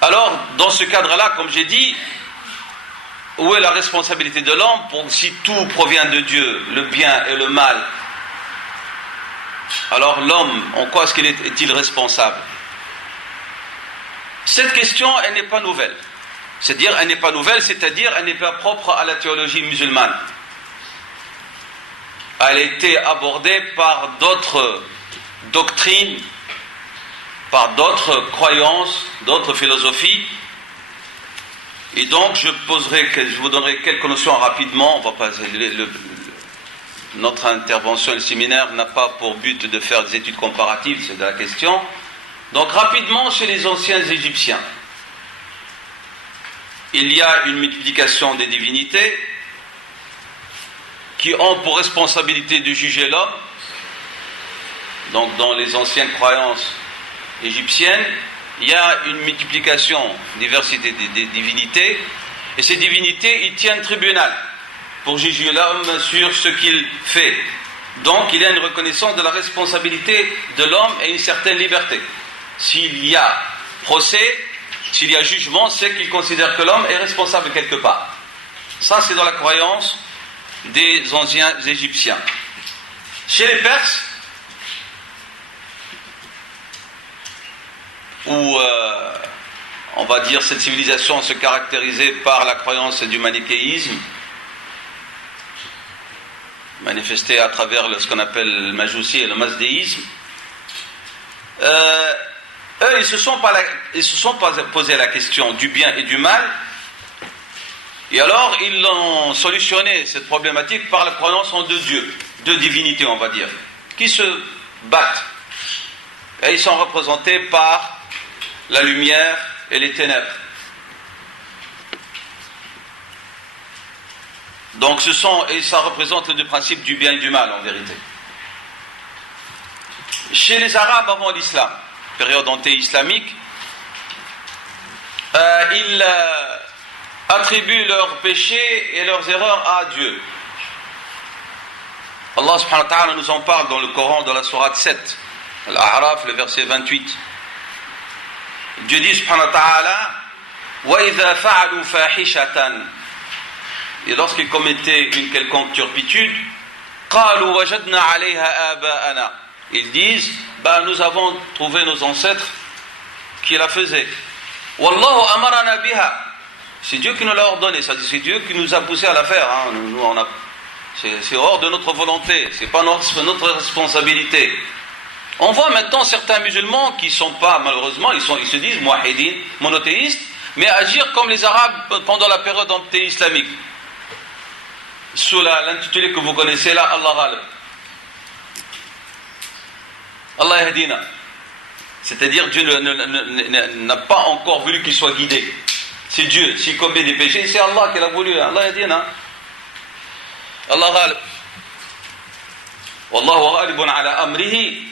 Alors, dans ce cadre-là, comme j'ai dit, où est la responsabilité de l'homme si tout provient de Dieu, le bien et le mal? Alors l'homme, en quoi est-il responsable? Cette question, elle n'est pas nouvelle. C'est-à-dire, elle n'est pas nouvelle, c'est-à-dire, elle n'est pas propre à la théologie musulmane. Elle a été abordée par d'autres doctrines, par d'autres croyances, d'autres philosophies. Et donc, je vous donnerai quelques notions rapidement. Notre intervention, le séminaire, n'a pas pour but de faire des études comparatives, c'est de la question. Donc, rapidement, chez les anciens Égyptiens, il y a une multiplication des divinités qui ont pour responsabilité de juger l'homme. Donc, dans les anciennes croyances égyptiennes, il y a une multiplication, diversité des divinités, et ces divinités, ils tiennent tribunal pour juger l'homme sur ce qu'il fait. Donc, il y a une reconnaissance de la responsabilité de l'homme et une certaine liberté. S'il y a procès, s'il y a jugement, c'est qu'ils considèrent que l'homme est responsable quelque part. Ça, c'est dans la croyance des anciens Égyptiens. Chez les Perses, où on va dire cette civilisation se caractérisait par la croyance du manichéisme, manifestée à travers ce qu'on appelle le majoussi et le mazdéisme, eux, ils se sont pas posé la question du bien et du mal, et alors ils ont solutionné cette problématique par la croyance en deux dieux, deux divinités, on va dire, qui se battent, et ils sont représentés par la lumière et les ténèbres. Donc et ça représente les deux principes du bien et du mal en vérité. Chez les Arabes avant l'islam, période anté-islamique, ils attribuent leurs péchés et leurs erreurs à Dieu. Allah subhanahu wa ta'ala nous en parle dans le Coran, dans la sourate 7, Al-A'raf, le verset 28. Dieu dit subhanahu wa ta'ala, وَإِذَا فَعَلُوا فَاحِشَةً, et lorsqu'ils commettaient une quelconque turpitude, قَالُوا وَجَدْنَا عَلَيْهَا آبَاءَنَا, ils disent, nous avons trouvé nos ancêtres qui la faisaient. وَاللَّهُ أَمَرَنَا بِهَا, c'est Dieu qui nous l'a ordonné, c'est Dieu qui nous a poussé à la faire. C'est hors de notre volonté, c'est pas notre responsabilité. On voit maintenant certains musulmans qui ne sont pas, malheureusement, ils se disent muahidin, monothéistes, mais agir comme les Arabes pendant la période anté-islamique. Sous l'intitulé que vous connaissez là, Allah Ghalib. Allah Yahdina. C'est-à-dire, Dieu n'a pas encore voulu qu'il soit guidé. C'est Dieu. S'il commet des péchés, c'est Allah qui l'a voulu. Allah Yahdina. Allah Ghalib. Wallahu ghalibun ala amrihi.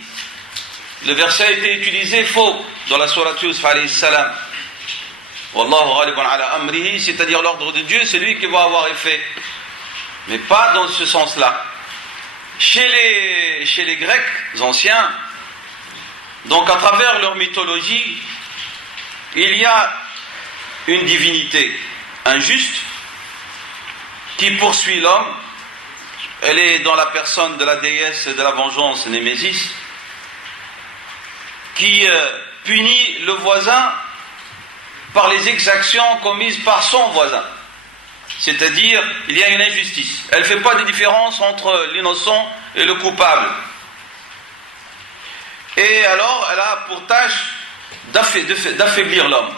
Le verset a été utilisé faux dans la sourate Yusuf alayhi salam. Wallahu ghalibun ala amrihi, c'est-à-dire l'ordre de Dieu, c'est lui qui va avoir effet. Mais pas dans ce sens-là. Chez les Grecs anciens, donc à travers leur mythologie, il y a une divinité injuste qui poursuit l'homme. Elle est dans la personne de la déesse de la vengeance, Némésis, qui punit le voisin par les exactions commises par son voisin. C'est-à-dire, il y a une injustice. Elle ne fait pas de différence entre l'innocent et le coupable. Et alors, elle a pour tâche d'affaiblir l'homme.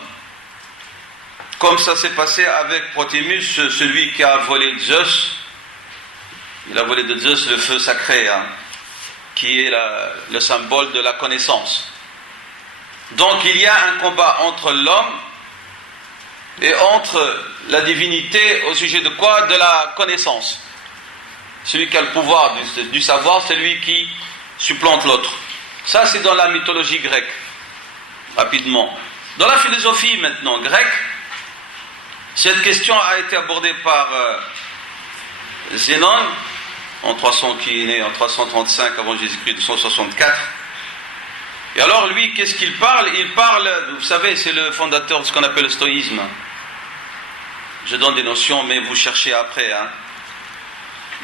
Comme ça s'est passé avec Protémus, celui qui a volé Zeus. Il a volé de Zeus le feu sacré, qui est le symbole de la connaissance. Donc il y a un combat entre l'homme et entre la divinité au sujet de quoi? De la connaissance. Celui qui a le pouvoir du savoir, c'est lui qui supplante l'autre. Ça, c'est dans la mythologie grecque. Rapidement. Dans la philosophie maintenant grecque, cette question a été abordée par Zénon, qui est né en 335 avant Jésus-Christ, 264. Et alors lui, qu'est-ce qu'il parle? Il parle, vous savez, c'est le fondateur de ce qu'on appelle le stoïsme. Je donne des notions, mais vous cherchez après. Hein.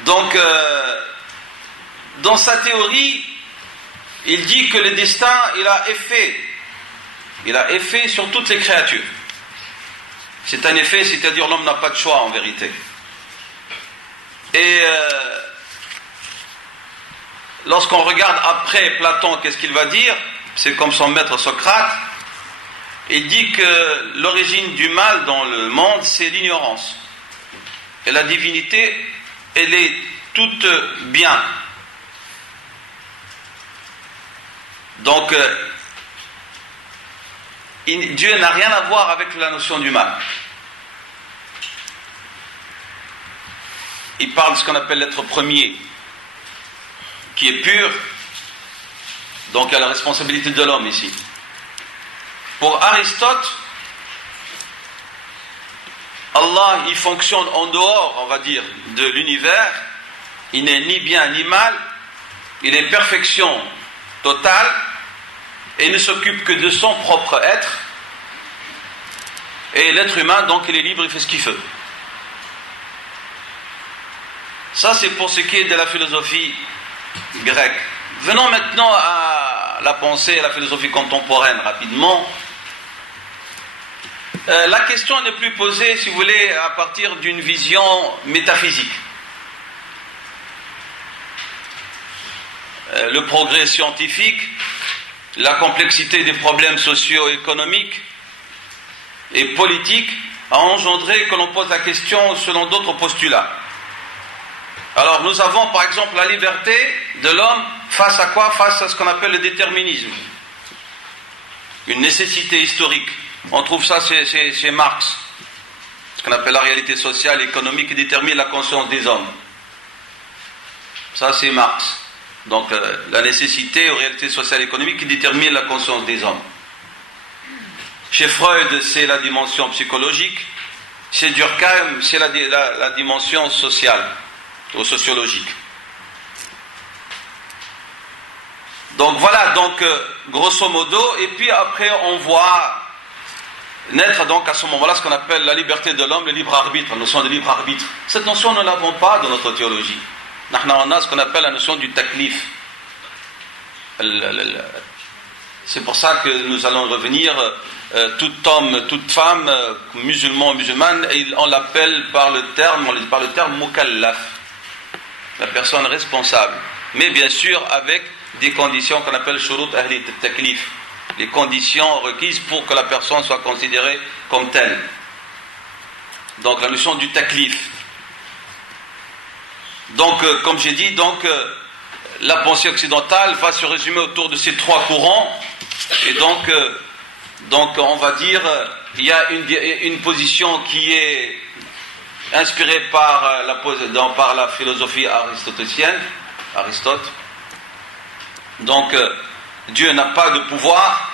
Donc, dans sa théorie, il dit que le destin, il a effet sur toutes les créatures. C'est un effet, c'est-à-dire l'homme n'a pas de choix en vérité. Et lorsqu'on regarde après Platon, qu'est-ce qu'il va dire? C'est comme son maître Socrate. Il dit que l'origine du mal dans le monde, c'est l'ignorance. Et la divinité, elle est toute bien. Donc, Dieu n'a rien à voir avec la notion du mal. Il parle de ce qu'on appelle l'être premier, qui est pur. Donc, il y a la responsabilité de l'homme ici. Pour Aristote, Allah, il fonctionne en dehors, on va dire, de l'univers. Il n'est ni bien ni mal. Il est perfection totale. Et il ne s'occupe que de son propre être. Et l'être humain, donc, il est libre, il fait ce qu'il veut. Ça, c'est pour ce qui est de la philosophie grecque. Venons maintenant à la pensée, à la philosophie contemporaine, rapidement. La question n'est plus posée, si vous voulez, à partir d'une vision métaphysique. Le progrès scientifique, la complexité des problèmes socio-économiques et politiques a engendré que l'on pose la question selon d'autres postulats. Alors nous avons par exemple la liberté de l'homme face à quoi? Face à ce qu'on appelle le déterminisme. Une nécessité historique. On trouve ça chez Marx. Ce qu'on appelle la réalité sociale et économique qui détermine la conscience des hommes. Ça c'est Marx. Donc la nécessité ou réalité sociale et économique qui détermine la conscience des hommes. Chez Freud, c'est la dimension psychologique. Chez Durkheim, c'est la dimension sociale ou sociologique. Donc voilà, donc grosso modo, et puis après on voit naître donc à ce moment-là ce qu'on appelle la liberté de l'homme, le libre arbitre, la notion de libre arbitre. Cette notion, nous ne l'avons pas dans notre théologie. On a ce qu'on appelle la notion du taklif. C'est pour ça que nous allons revenir, tout homme, toute femme, musulman, musulmane, on l'appelle par le terme mukallaf, la personne responsable. Mais bien sûr avec des conditions qu'on appelle shurut ahli taklif, les conditions requises pour que la personne soit considérée comme telle. Donc la notion du taklif. Donc, comme j'ai dit, la pensée occidentale va se résumer autour de ces trois courants. Et donc on va dire, il y a une position qui est inspirée par la philosophie aristotélicienne, Aristote. Donc, Dieu n'a pas de pouvoir,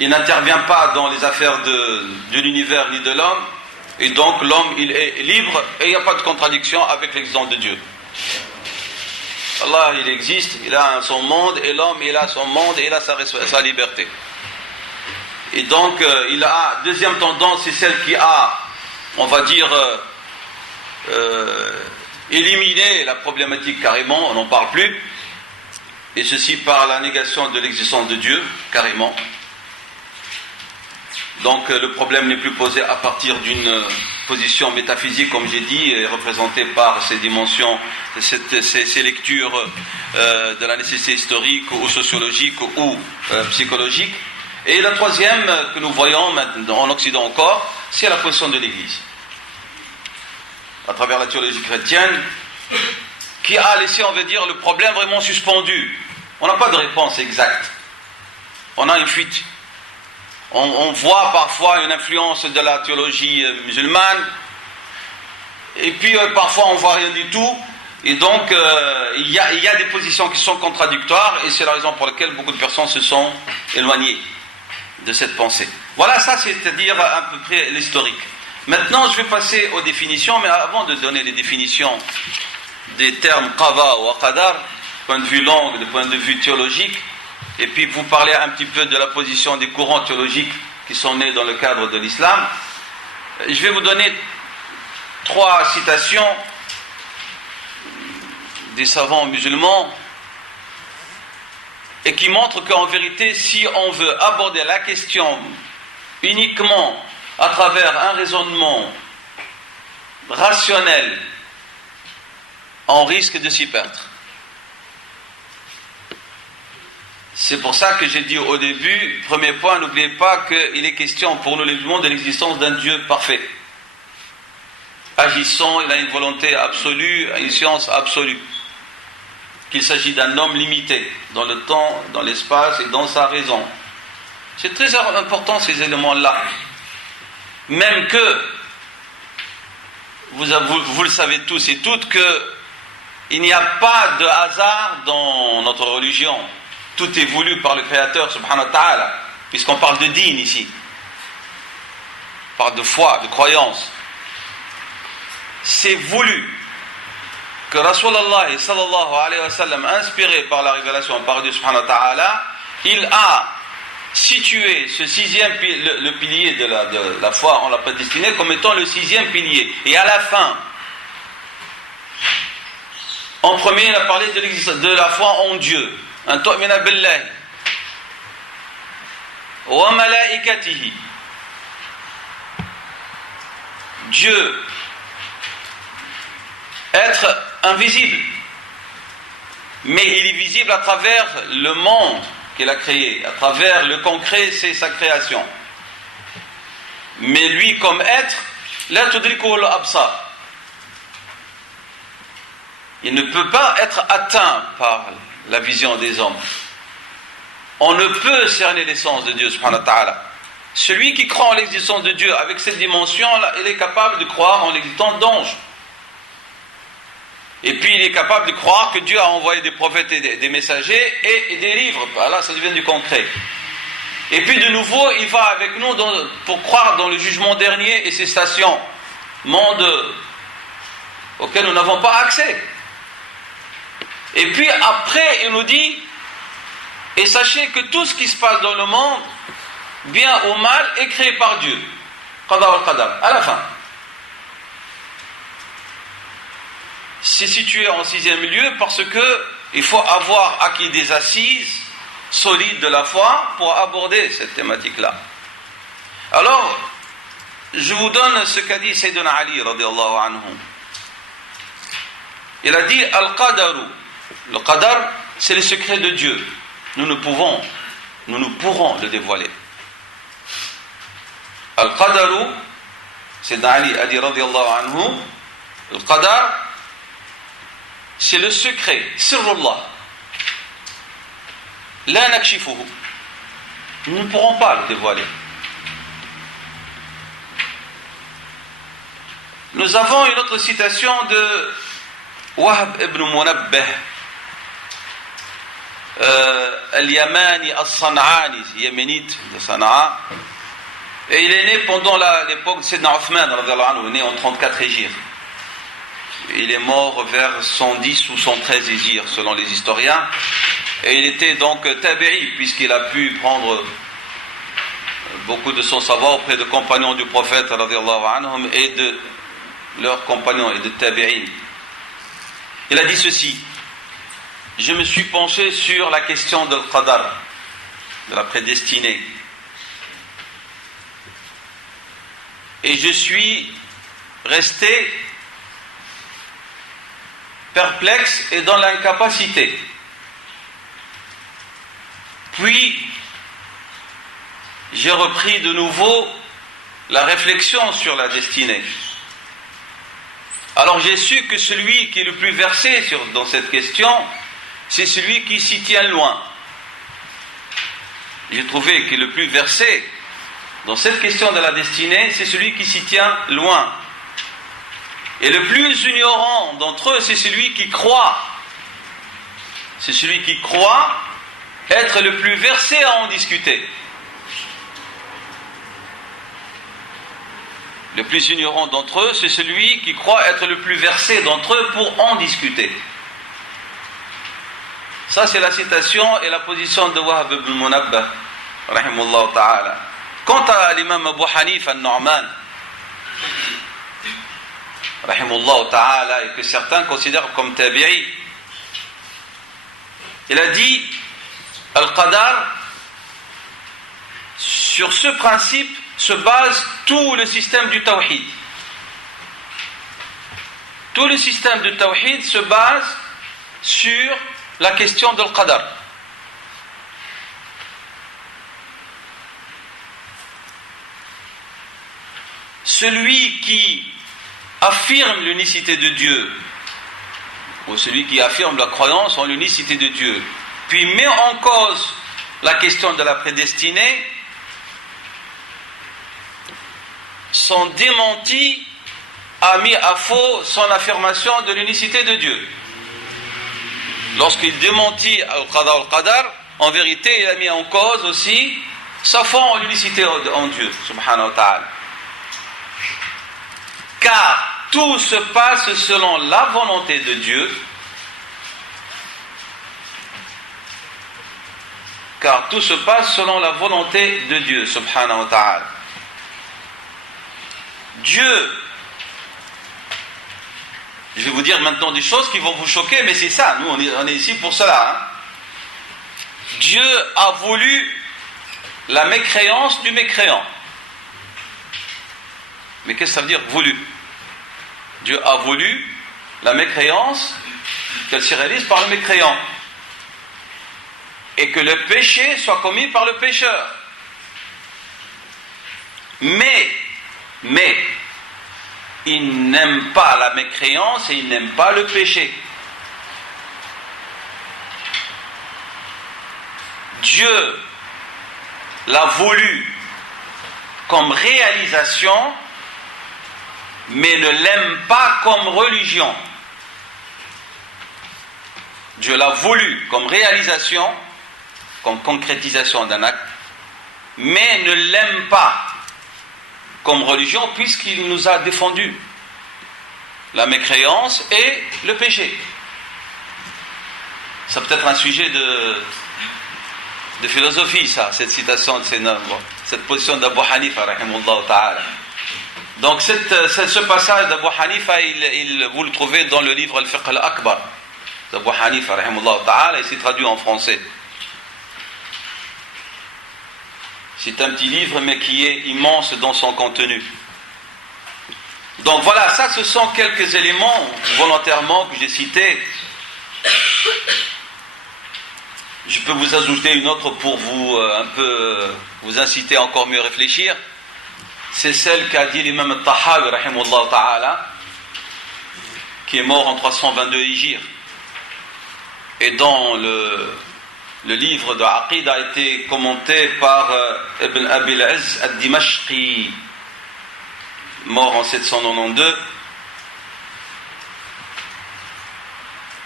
il n'intervient pas dans les affaires de l'univers ni de l'homme. Et donc l'homme il est libre et il n'y a pas de contradiction avec l'existence de Dieu. Allah il existe, il a son monde et l'homme il a son monde et il a sa liberté. Et donc il a, deuxième tendance, c'est celle qui a, on va dire, éliminé la problématique carrément, on n'en parle plus. Et ceci par la négation de l'existence de Dieu, carrément. Donc le problème n'est plus posé à partir d'une position métaphysique, comme j'ai dit, et représentée par ces dimensions, ces lectures de la nécessité historique ou sociologique ou psychologique. Et la troisième que nous voyons maintenant en Occident encore, c'est la position de l'Église, à travers la théologie chrétienne, qui a laissé, on va dire, le problème vraiment suspendu. On n'a pas de réponse exacte. On a une fuite. On voit parfois une influence de la théologie musulmane, et puis parfois on voit rien du tout, et donc il y a des positions qui sont contradictoires, et c'est la raison pour laquelle beaucoup de personnes se sont éloignées de cette pensée. Voilà, ça c'est-à-dire à peu près l'historique. Maintenant je vais passer aux définitions, mais avant de donner les définitions des termes qada ou qadar, du point de vue langue, du point de vue théologique, et puis vous parler un petit peu de la position des courants théologiques qui sont nés dans le cadre de l'islam, je vais vous donner 3 citations des savants musulmans et qui montrent qu'en vérité, si on veut aborder la question uniquement à travers un raisonnement rationnel, on risque de s'y perdre. C'est pour ça que j'ai dit au début, premier point, n'oubliez pas qu'il est question pour nous les musulmans de l'existence d'un Dieu parfait. Agissant, il a une volonté absolue, une science absolue. Qu'il s'agit d'un homme limité dans le temps, dans l'espace et dans sa raison. C'est très important ces éléments-là. Même que, vous le savez tous et toutes, qu'il n'y a pas de hasard dans notre religion. Tout est voulu par le Créateur, subhanahu wa ta'ala, puisqu'on parle de dîn ici. On parle de foi, de croyance. C'est voulu que Rasulallah sallallahu alayhi wa sallam, inspiré par la révélation par Dieu subhanahu wa ta'ala, il a situé ce 6e le pilier de la foi, on l'a prédestiné comme étant le 6e pilier. Et à la fin, en premier, il a parlé de l'existence de la foi en Dieu. An tu'mina billahi wa malaikatihi. Dieu, être invisible, mais il est visible à travers le monde qu'il a créé, à travers le concret, c'est sa création. Mais lui, comme être, la tudrikuhu al-absar. Il ne peut pas être atteint par la vision des hommes. On ne peut cerner l'essence de Dieu, subhanahu wa ta'ala. Celui qui croit en l'existence de Dieu avec cette dimension-là, il est capable de croire en l'existence d'anges. Et puis il est capable de croire que Dieu a envoyé des prophètes et des messagers et des livres. Là, ça devient du concret. Et puis de nouveau, il va avec nous pour croire dans le jugement dernier et ses stations, monde auquel nous n'avons pas accès. Et puis après, il nous dit, et sachez que tout ce qui se passe dans le monde, bien ou mal, est créé par Dieu. Qada wal qadar, à la fin. C'est situé en 6e lieu parce que il faut avoir acquis des assises solides de la foi pour aborder cette thématique-là. Alors, je vous donne ce qu'a dit Sayyidina Ali radiyallahu anhu. Il a dit Al-Qadaru. Le Qadar, c'est le secret de Dieu. Nous ne pourrons le dévoiler. Al-Qadaru, Sayyidina Ali a dit radiyallahu anhu, le Qadar, c'est le secret, sirrullah. La nakshifuhu. Nous ne pourrons pas le dévoiler. Nous avons une autre citation de Wahb ibn Munabbih, Al-Yamani As-San'ani, yéménite de Sana'a. Et il est né pendant l'époque de Sayyidina Uthman, il est né en 34 Hijr. Il est mort vers 110 ou 113 Hijr, selon les historiens. Et il était donc tabi'i, puisqu'il a pu prendre beaucoup de son savoir auprès de compagnons du prophète anhum, et de leurs compagnons et de tabi'in. Il a dit ceci: je me suis penché sur la question de l'Qadar, de la prédestinée. Et je suis resté perplexe et dans l'incapacité. Puis, j'ai repris de nouveau la réflexion sur la destinée. Alors j'ai su que celui qui est le plus versé dans cette question, c'est celui qui s'y tient loin. J'ai trouvé que le plus versé dans cette question de la destinée, c'est celui qui s'y tient loin. Et le plus ignorant d'entre eux, c'est celui qui croit. C'est celui qui croit être le plus versé à en discuter. Le plus ignorant d'entre eux, c'est celui qui croit être le plus versé d'entre eux pour en discuter. Ça, c'est la citation et la position de Wahb ibn Munabbah, rahimahullah ta'ala. Quant à l'imam Abu Hanif al-Nu'man, rahimahullah ta'ala, et que certains considèrent comme tabi'i, il a dit Al-Qadar, sur ce principe se base tout le système du Tawhid. Tout le système du Tawhid se base sur la question de Al-Qadar. Celui qui affirme l'unicité de Dieu, ou celui qui affirme la croyance en l'unicité de Dieu, puis met en cause la question de la prédestinée, son démenti a mis à faux son affirmation de l'unicité de Dieu. Lorsqu'il démentit al-Qadar, en vérité, il a mis en cause aussi sa foi en l'unicité en Dieu, subhanahu wa ta'ala. Car tout se passe selon la volonté de Dieu. Car tout se passe selon la volonté de Dieu, subhanahu wa ta'ala. Dieu, je vais vous dire maintenant des choses qui vont vous choquer, mais c'est ça, nous on est ici pour cela. Hein. Dieu a voulu la mécréance du mécréant. Mais qu'est-ce que ça veut dire voulu? Dieu a voulu la mécréance qu'elle se réalise par le mécréant. Et que le péché soit commis par le pécheur. Mais, il n'aime pas la mécréance et il n'aime pas le péché. Dieu l'a voulu comme réalisation, mais ne l'aime pas comme religion. Dieu l'a voulu comme réalisation, comme concrétisation d'un acte, mais ne l'aime pas comme religion, puisqu'il nous a défendu la mécréance et le péché. C'est peut-être un sujet de philosophie, ça, cette citation de cette position d'Abu Hanifa, rahimahullah ta'ala. Donc ce passage d'Abu Hanifa, vous le trouvez dans le livre Al-Fiqh al-Akbar d'Abu Hanifa, rahimahullah ta'ala, et c'est traduit en français. C'est un petit livre, mais qui est immense dans son contenu. Donc voilà, ça ce sont quelques éléments, volontairement, que j'ai cités. Je peux vous ajouter une autre pour vous un peu vous inciter à encore mieux réfléchir. C'est celle qu'a dit l'imam al-Tahawi, rahimahullah ta'ala, qui est mort en 322 Hijr. Et dans le livre de Aqid a été commenté par Ibn Abi al-Izz al-Dimashqi, mort en 792.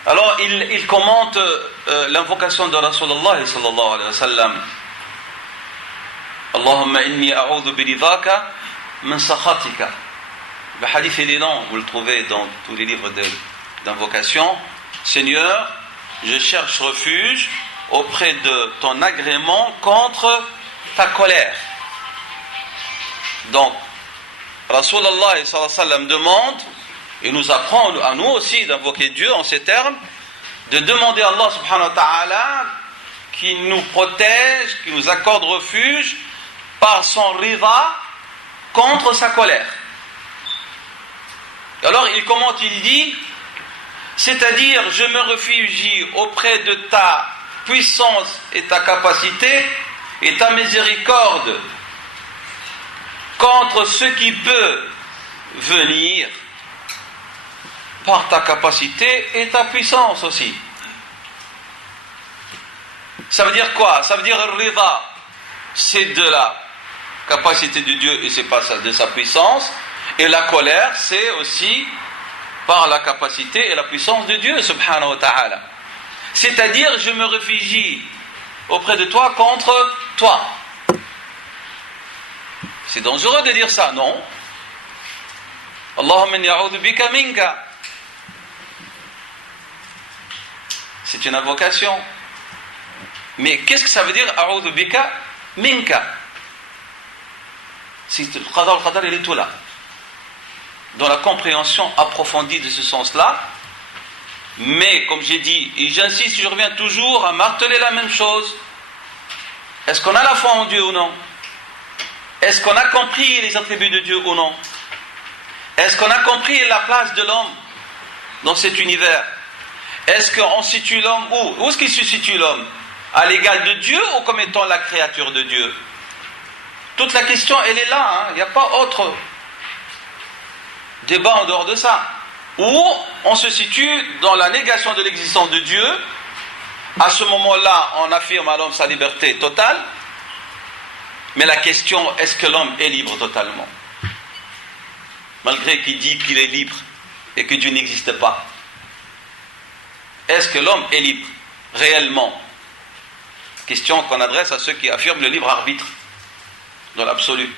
Alors il commente l'invocation de Rasulullah sallallahu alayhi wa sallam. Allahumma inni a'udhu biridhaka min sakhatika. Le hadith il est long, vous le trouvez dans tous les livres d'invocation. Seigneur, je cherche refuge auprès de ton agrément contre ta colère. Donc, Rasulullah sallallahu alayhi wa sallam demande, et nous apprend à nous aussi d'invoquer Dieu en ces termes, de demander à Allah subhanahu wa ta'ala qu'il nous protège, qu'il nous accorde refuge par son rida contre sa colère. Alors il commente, il dit, c'est-à-dire je me réfugie auprès de ta puissance et ta capacité et ta miséricorde contre ce qui peut venir par ta capacité et ta puissance aussi. Ça veut dire quoi? Ça veut dire le rida, c'est de la capacité de Dieu et c'est pas de sa puissance, et la colère c'est aussi par la capacité et la puissance de Dieu subhanahu wa ta'ala. C'est-à-dire je me réfugie auprès de toi contre toi. C'est dangereux de dire ça, non? Allahumma inni a'udhu bika minka. C'est une invocation. Mais qu'est-ce que ça veut dire A'udhu bika minka? Si le qada al-qadar, il est tout là. Dans la compréhension approfondie de ce sens-là. Mais, comme j'ai dit, et j'insiste, je reviens toujours à marteler la même chose. Est-ce qu'on a la foi en Dieu ou non? Est-ce qu'on a compris les attributs de Dieu ou non? Est-ce qu'on a compris la place de l'homme dans cet univers? Est-ce qu'on situe l'homme où? Où est-ce qu'il se situe l'homme? À l'égal de Dieu ou comme étant la créature de Dieu? Toute la question, elle est là. Il n'y a pas autre débat en dehors de ça. Ou on se situe dans la négation de l'existence de Dieu. À ce moment-là, on affirme à l'homme sa liberté totale. Mais la question, est-ce que l'homme est libre totalement? Malgré qu'il dit qu'il est libre et que Dieu n'existe pas. Est-ce que l'homme est libre réellement? Question qu'on adresse à ceux qui affirment le libre arbitre dans l'absolu.